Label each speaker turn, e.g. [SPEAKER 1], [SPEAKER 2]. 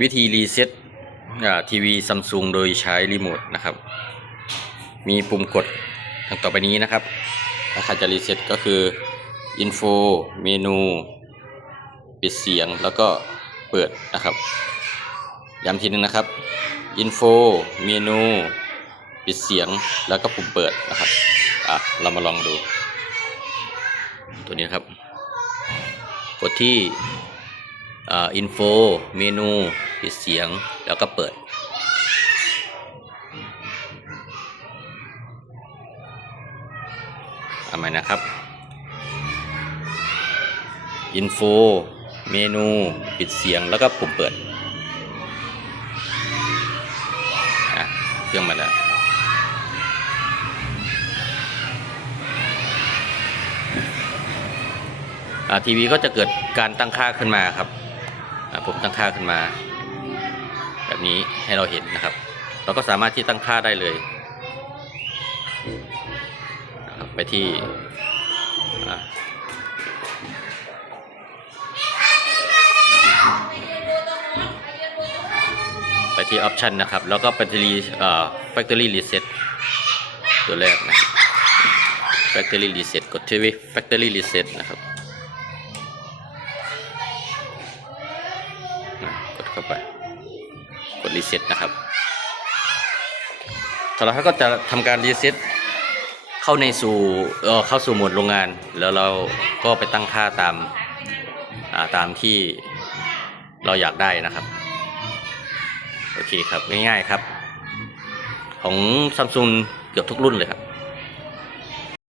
[SPEAKER 1] วิธีรีเซ็ตทีวีซัมซุงโดยใช้รีโมทนะครับ มีปุ่มกดดังต่อไปนี้นะครับ ถ้าใครจะรีเซ็ตก็คือ Info เมนู ปิดเสียงแล้วก็เปิดนะครับ ย้ำทีนึงนะครับ Info เมนู ปิดเสียงแล้วก็ปุ่มเปิดนะครับ อะ เรามาลองดู ตัวนี้ครับ กดที่ อ่า info เมนูปิดเสียงแล้วก็เปิดทำไมนะครับ info เมนูปิดเสียงแล้วก็ปุ่มเปิดอะเครื่องมาแล้วอ่าทีวีก็จะเกิดการตั้งค่าขึ้นมาครับ ผมตั้งค่าขึ้นมา แบบนี้ให้เราเห็นนะครับ เราก็สามารถที่ตั้งค่าได้เลยนะครับไปที่ไปที่ออปชันนะครับ แล้วก็ไปที่เอ่อ factory reset ตัวแรกนะ factory reset กดที่ factory reset นะครับ นะกด เข้าไป กดรีเซ็ตนะครับสำหรับเขาก็จะทำการรีเซ็ตเข้าในสู่เออเข้าสู่หมวดโรงงาน แล้วเราก็ไปตั้งค่าตามาตามที่เราอยากได้นะครับ โอเคครับง่ายๆครับ ของซัมซุงเกือบทุกรุ่นเลยครับ